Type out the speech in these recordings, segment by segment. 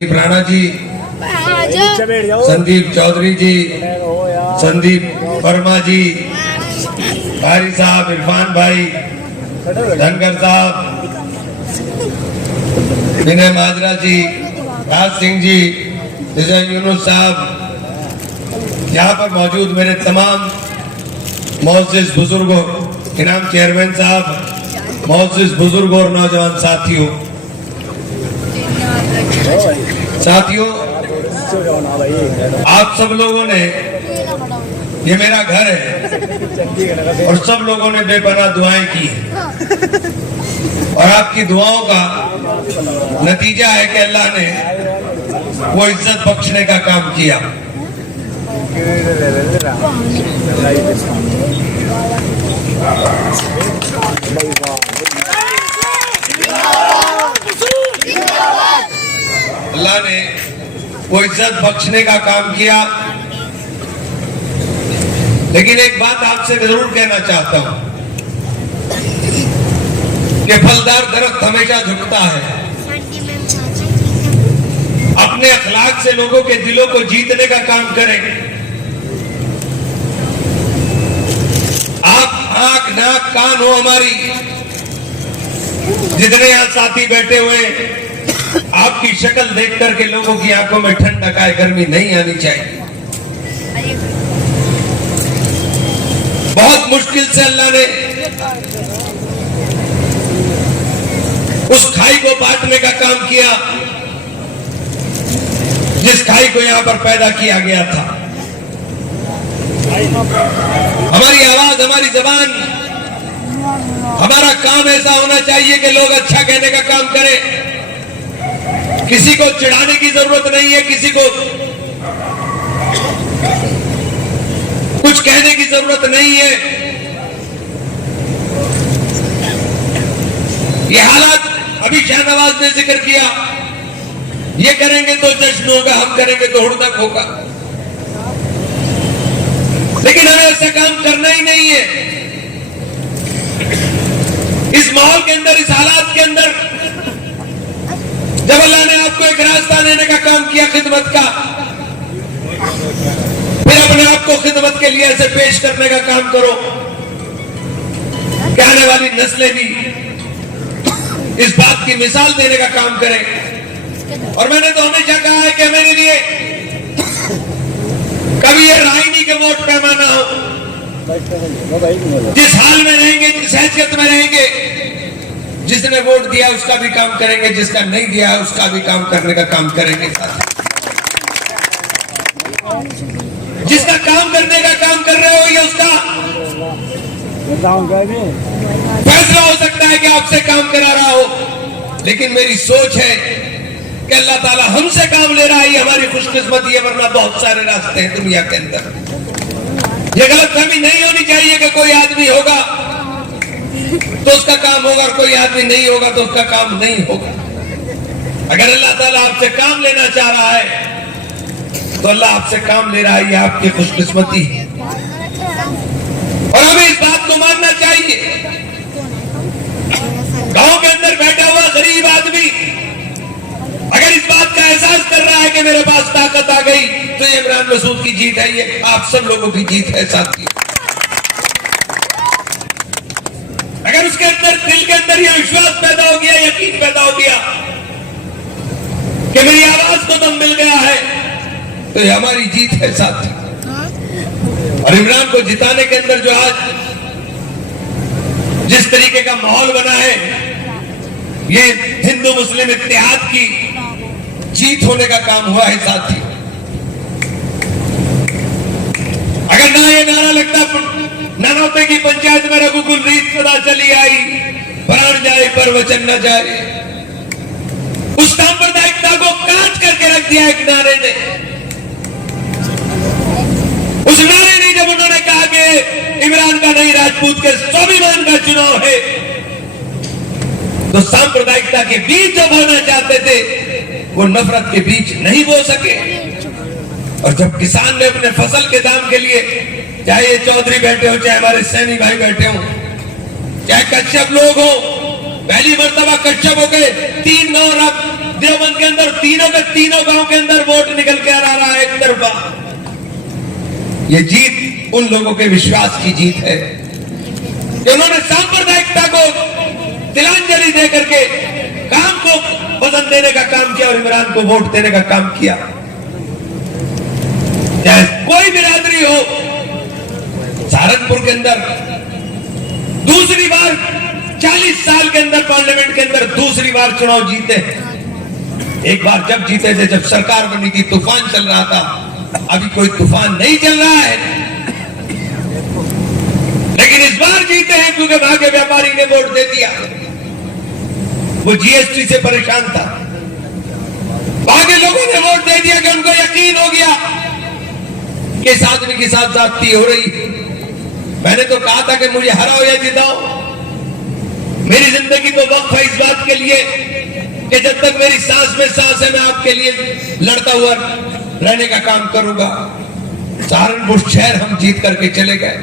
राणा जी, संदीप चौधरी जी, संदीप वर्मा जी, भारी साहब, इरफान भाई, धनकर साहब, विनय माजरा जी, राज सिंह जी, विजय यूनुस साहब, यहाँ पर मौजूद मेरे तमाम मोअज़्ज़िज़ बुजुर्गों, इनाम चेयरमैन साहब, मोअज़्ज़िज़ बुजुर्गों और नौजवान साथियों, आप सब लोगों ने, ये मेरा घर है और सब लोगों ने बेपनाह दुआएं की और आपकी दुआओं का नतीजा है कि अल्लाह ने वो इज्जत बख्शने का काम किया। अल्लाह ने वो इज्जत बख्शने का काम किया। लेकिन एक बात आपसे जरूर कहना चाहता हूं कि फलदार दरख्त हमेशा झुकता है। अपने अखलाक से लोगों के दिलों को जीतने का काम करें। आप आंख नाक कान हो हमारी, जितने यहां साथी बैठे हुए, आपकी शक्ल देख करके लोगों की आंखों में ठंडक आए, गर्मी नहीं आनी चाहिए। बहुत मुश्किल से अल्लाह ने उस खाई को बांटने का काम किया जिस खाई को यहां पर पैदा किया गया था। हमारी आवाज, हमारी जबान, हमारा काम ऐसा होना चाहिए कि लोग अच्छा कहने का काम करें। किसी को चिढ़ाने की जरूरत नहीं है, किसी को कुछ कहने की जरूरत नहीं है। ये हालात अभी शाहनवाज ने जिक्र किया, ये करेंगे तो जश्न होगा, हम करेंगे तो हुड़दंग होगा। लेकिन हमें ऐसा काम करना ही नहीं है। इस माहौल के अंदर, इस हालात के अंदर, जब अल्लाह ने आपको एक रास्ता देने का काम किया खिदमत का, फिर अपने आप को खिदमत के लिए ऐसे पेश करने का काम करो कि आने वाली नस्लें भी इस बात की मिसाल देने का काम करें। और मैंने तो हमेशा कहा है कि मेरे लिए कभी ये राय नहीं कि वोट पैमाना हो। जिस हाल में रहेंगे, जिस हैसियत में रहेंगे, जिसने वोट दिया उसका भी काम करेंगे, जिसका नहीं दिया उसका भी काम करने का काम करेंगे। जिसका काम करने का काम कर रहे हो, ये उसका फैसला हो सकता है कि आपसे काम करा रहा हो। लेकिन मेरी सोच है कि अल्लाह ताला हमसे काम ले रहा है, ये हमारी खुशकिस्मती है। वरना बहुत सारे रास्ते हैं दुनिया के अंदर। ये गलतफहमी नहीं होनी चाहिए कि कोई आदमी होगा तो उसका काम होगा और कोई आदमी नहीं होगा तो उसका काम नहीं होगा। अगर अल्लाह ताला आपसे काम लेना चाह रहा है तो अल्लाह आपसे काम ले रहा है, ये आपकी खुशकिस्मती है। और हमें इस बात को मानना चाहिए। गांव के अंदर बैठा हुआ गरीब आदमी अगर इस बात का एहसास कर रहा है कि मेरे पास ताकत आ गई, तो ये इमरान मसूद की जीत है, ये आप सब लोगों की जीत है साथी। अगर उसके अंदर, दिल के अंदर यह विश्वास पैदा हो गया, यकीन पैदा हो गया कि मेरी आवाज को दम मिल गया है, तो ये हमारी जीत है साथी। और इमरान को जिताने के अंदर जो आज जिस तरीके का माहौल बना है, ये हिंदू मुस्लिम इत्तेहाद की जीत होने का काम हुआ है साथी। अगर ना ये नारा लगता, ननौते की पंचायत में रघुकुल रीत सदा चली आई, प्राण जाए पर वचन न जाए, उस सांप्रदायिकता को काट करके रख दिया एक नारे ने। उस नारे ने जब उन्होंने कहा कि इमरान का नहीं, राजपूत के स्वाभिमान का चुनाव है, तो सांप्रदायिकता के बीज जो बोना चाहते थे वो नफरत के बीज नहीं बो सके। और जब किसान ने अपने फसल के दाम के लिए, चाहे ये चौधरी बैठे हो, चाहे हमारे सैनी भाई बैठे हो, चाहे कश्यप लोग हो, पहली मर्तबा कश्यप हो गए, 3 गांव देवबंद के अंदर तीनों के तीनों गांव के अंदर वोट निकल के आ रहा है एक तरफा। ये जीत उन लोगों के विश्वास की जीत है कि उन्होंने सांप्रदायिकता को तिलांजलि दे करके काम को पसंद देने का काम किया और इमरान को वोट देने का काम किया। चाहे कोई बिरादरी हो, सहारनपुर के अंदर दूसरी बार 40 साल के अंदर पार्लियामेंट के अंदर दूसरी बार चुनाव जीते। एक बार जब जीते थे, जब सरकार बनी थी, तूफान चल रहा था। अभी कोई तूफान नहीं चल रहा है, लेकिन इस बार जीते हैं क्योंकि भाग्य व्यापारी ने वोट दे दिया। वो जीएसटी से परेशान था, बाकी लोगों ने वोट दे दिया कि उनको यकीन हो गया कि इस आदमी के साथ जाती हो रही। मैंने तो कहा था कि मुझे हराओ या जिताओ, मेरी जिंदगी तो वक्त है इस बात के लिए कि जब तक मेरी सांस में सांस है मैं आपके लिए लड़ता हुआ रहने का काम करूंगा। सहारनपुर शहर हम जीत करके चले गए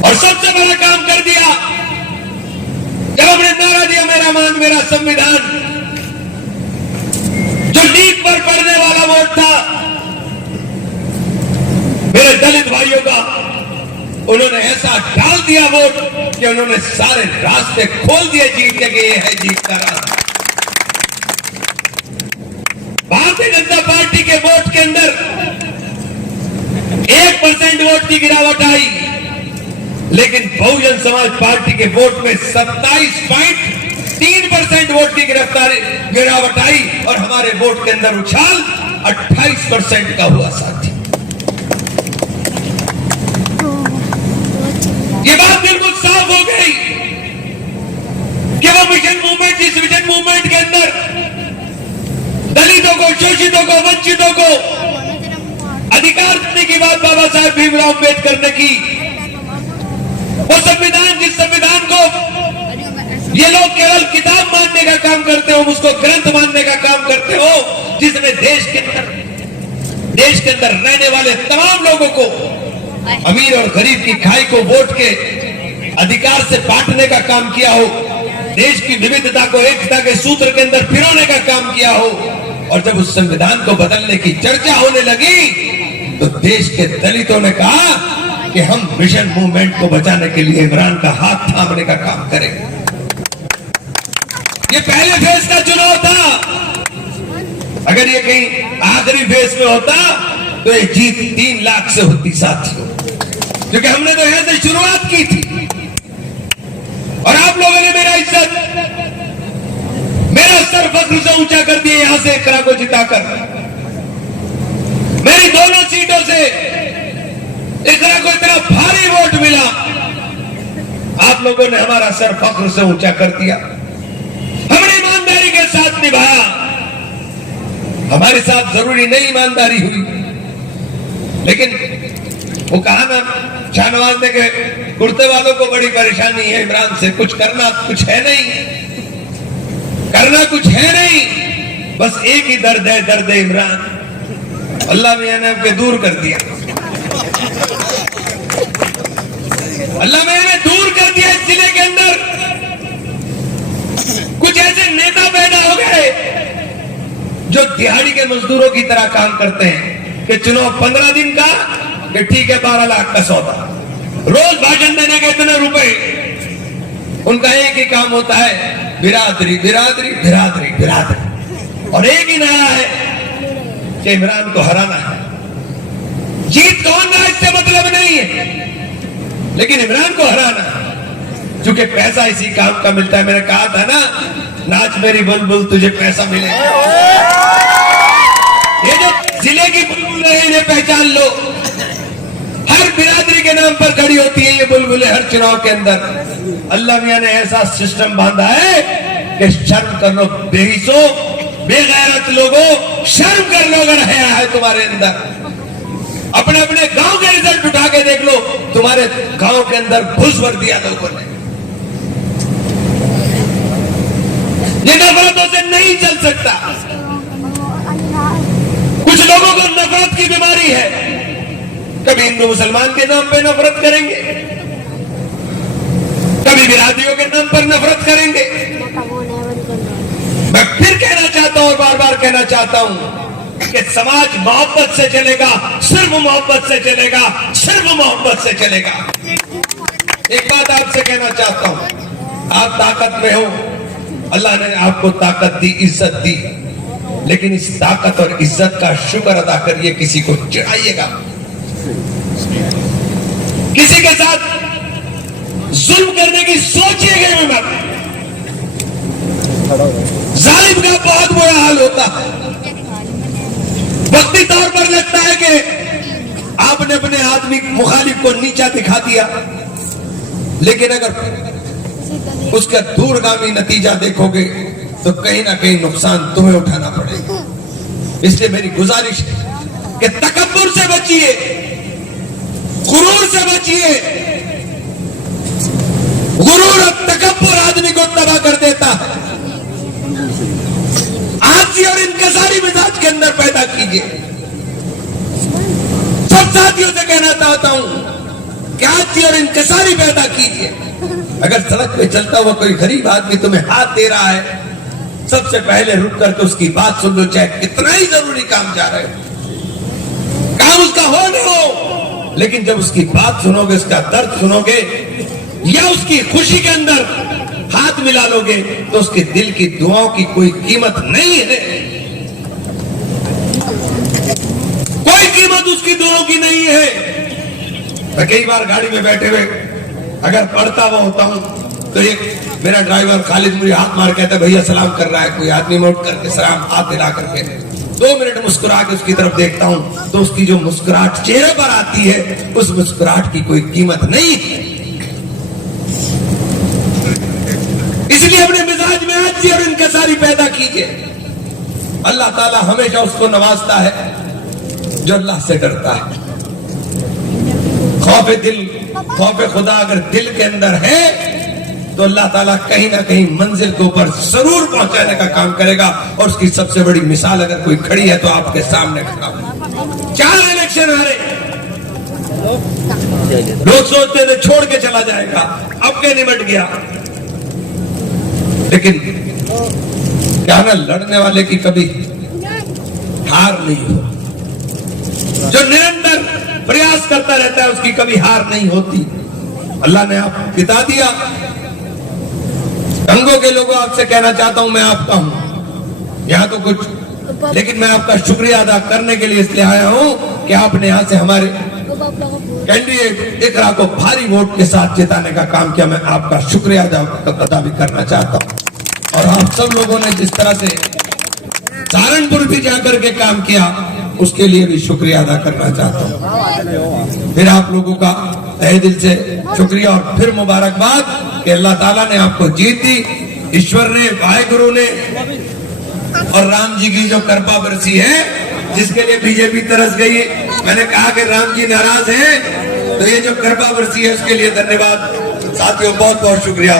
और सबसे बड़ा काम कर दिया जब हमने नारा दिया मेरा मान मेरा संविधान। जो नींव पर पड़ने वाला वोट था मेरे दलित भाइयों का, उन्होंने ऐसा डाल दिया वोट कि उन्होंने सारे रास्ते खोल दिए जीतने के। ये है जीत का रास्ता। भारतीय जनता पार्टी के वोट के अंदर 1% वोट की गिरावट आई, लेकिन बहुजन समाज पार्टी के वोट में 27.3% वोट की गिरावट आई और हमारे वोट के अंदर उछाल 28% का हुआ साथी। ये बात बिल्कुल साफ हो गई कि वो मिशन मूवमेंट, जिस मिशन मूवमेंट के अंदर दलितों को, शोषितों को, वंचितों को अधिकार देने की बात बाबा साहब भीमराव अम्बेडकर ने की, वो संविधान, जिस संविधान को ये लोग केवल किताब मानने का काम करते हो, उसको ग्रंथ मानने का काम करते हो, जिसने देश के अंदर रहने वाले तमाम लोगों को, अमीर और गरीब की खाई को वोट के अधिकार से बांटने का काम किया हो, देश की विविधता को एकता के सूत्र के अंदर पिरोने का काम किया हो। और जब उस संविधान को बदलने की चर्चा होने लगी तो देश के दलितों ने कहा कि हम मिशन मूवमेंट को बचाने के लिए इमरान का हाथ थामने का काम करेंगे। ये पहले फेज का चुनाव था। अगर ये कहीं आखिरी फेज में होता तो ये जीत 3 लाख से होती साथियों, क्योंकि हमने तो यहां से शुरुआत की थी और आप लोगों ने मेरा इज्जत, मेरा सर फख्र से ऊंचा कर दिया यहां से इकरा को जिताकर। मेरी दोनों सीटों से इकरा को इतना भारी वोट मिला, आप लोगों ने हमारा सर फख्र से ऊंचा कर दिया। हमने ईमानदारी के साथ निभाया। हमारे साथ जरूरी नहीं ईमानदारी हुई, लेकिन वो कहा ना, शाहनवाज ने के कुर्ते वालों को बड़ी परेशानी है इमरान से, कुछ करना कुछ है नहीं, करना कुछ है नहीं, बस एक ही दर्द है, दर्द इमरान। अल्लाह मियां ने आपके दूर कर दिया, अल्लाह मियां ने दूर कर दिया। इस जिले के अंदर कुछ ऐसे नेता पैदा हो गए जो दिहाड़ी के मजदूरों की तरह काम करते हैं कि चुनाव 15 दिन का, कि ठीक है 12 लाख का सौदा, रोज भाषण देने के इतने रुपए। उनका एक ही काम होता है, बिरादरी बिरादरी बिरादरी बिरादरी, और एक ही नारा है कि इमरान को हराना है। जीत कौन ना इससे मतलब नहीं है, लेकिन इमरान को हराना है, क्योंकि पैसा इसी काम का मिलता है। मैंने कहा था ना, नाच मेरी बुलबुल तुझे पैसा मिलेगा। ये जो जिले की बुलबुल है इन्हें पहचान लो, हर बिरादरी के नाम पर खड़ी होती है ये बुलबुलें हर चुनाव के अंदर। अल्लाह मियां ने ऐसा सिस्टम बांधा है कि शर्म कर लो बेहिसो, बेगैरत लोगों, शर्म कर लो अगर हया है तुम्हारे अंदर। अपने अपने गांव के रिजल्ट उठा के देख लो, तुम्हारे गांव के अंदर घुस भर दिया लोगों ने। ये नफरतों से नहीं चल सकता। कुछ लोगों को नफरत की बीमारी है, कभी हिंदू मुसलमान के नाम पे नफरत करेंगे, कभी बिरादरियों के नाम पर नफरत करेंगे, मैं फिर कहना चाहता हूं और बार बार कहना चाहता हूं कि समाज मोहब्बत से चलेगा, सिर्फ मोहब्बत से चलेगा, सिर्फ मोहब्बत से चलेगा। एक बात आपसे कहना चाहता हूं, आप ताकत में हो, अल्लाह ने आपको ताकत दी, इज्जत दी, लेकिन इस ताकत और इज्जत का शुक्र अदा करिए, किसी को चिढ़ाइएगा, किसी के साथ जुल्म करने की सोचिएगा भी मत। जालिम का बहुत बुरा हाल होता है। वक्ती तौर पर लगता है कि आपने अपने आदमी मुखालिफ को नीचा दिखा दिया, लेकिन अगर उसका दूरगामी नतीजा देखोगे तो कहीं ना कहीं नुकसान तुम्हें उठाना पड़ेगा। इसलिए मेरी गुजारिश है कि तकब्बुर से बचिए, गुरूर से बचिए। गुरूर और तकब्बुर आदमी को तबाह कर देता है। आजी और इनकसारी मिजाज के अंदर पैदा कीजिए। सब साथियों से कहना चाहता हूं कि आजी और इनकसारी पैदा कीजिए। अगर सड़क पे चलता हुआ कोई गरीब आदमी तुम्हें हाथ दे रहा है, सबसे पहले रुक करके उसकी बात सुन लो, चाहे कितना ही जरूरी काम जा रहे हो, काम उसका हो न हो, लेकिन जब उसकी बात सुनोगे, उसका दर्द सुनोगे या उसकी खुशी के अंदर हाथ मिला लोगे, तो उसके दिल की दुआओं की कोई कीमत नहीं है। कोई कीमत उसकी दुआओं की नहीं है। मैं कई बार गाड़ी में बैठे हुए अगर पढ़ता हुआ होता हूं तो एक मेरा ड्राइवर खालिद मुझे हाथ मार कहता है, भैया सलाम कर रहा है कोई आदमी, मैं उठ करके सलाम हाथ हिला करके 2 मिनट मुस्कुरा के उसकी तरफ देखता हूं, तो उसकी जो मुस्कुराहट चेहरे पर आती है, उस मुस्कुराहट की कोई कीमत नहीं है। इसलिए अपने मिजाज में आजी और इनकसारी पैदा कीजिए। अल्लाह ताला हमेशा उसको नवाजता है जो अल्लाह से डरता है। खौफ दिल, खौफ खुदा अगर दिल के अंदर है तो अल्लाह ताला कहीं ना कहीं मंजिल के ऊपर जरूर पहुंचाने का काम करेगा। और उसकी सबसे बड़ी मिसाल अगर कोई खड़ी है तो आपके सामने खड़ा। 4 इलेक्शन हारे, लोग सोचते थे छोड़ के चला जाएगा, अब के निमट गया, लेकिन क्या ना लड़ने वाले की कभी हार नहीं हो। जो निरंतर प्रयास करता रहता है उसकी कभी हार नहीं होती। अल्लाह ने आप बिता दिया। रंगों के लोगों, आपसे कहना चाहता हूं, मैं आपका हूं यहां तो कुछ, लेकिन मैं आपका शुक्रिया अदा करने के लिए इसलिए आया हूं कि आपने यहां से हमारे कैंडिडेट इकरा को भारी वोट के साथ जिताने का काम किया। मैं आपका शुक्रिया अदा भी करना चाहता हूं। और आप सब लोगों ने जिस तरह से सहारनपुर भी जाकर के काम किया, उसके लिए भी शुक्रिया अदा करना चाहता हूं। फिर आप लोगों का तहे दिल से शुक्रिया और फिर मुबारकबाद कि अल्लाह ताला ने आपको जीत दी, ईश्वर ने, वाहेगुरु ने और राम जी की जो कृपा बरसी है, जिसके लिए बीजेपी तरस गई। मैंने कहा कि राम जी नाराज हैं, तो ये जो कृपा बरसी है उसके लिए धन्यवाद। साथियों बहुत बहुत शुक्रिया।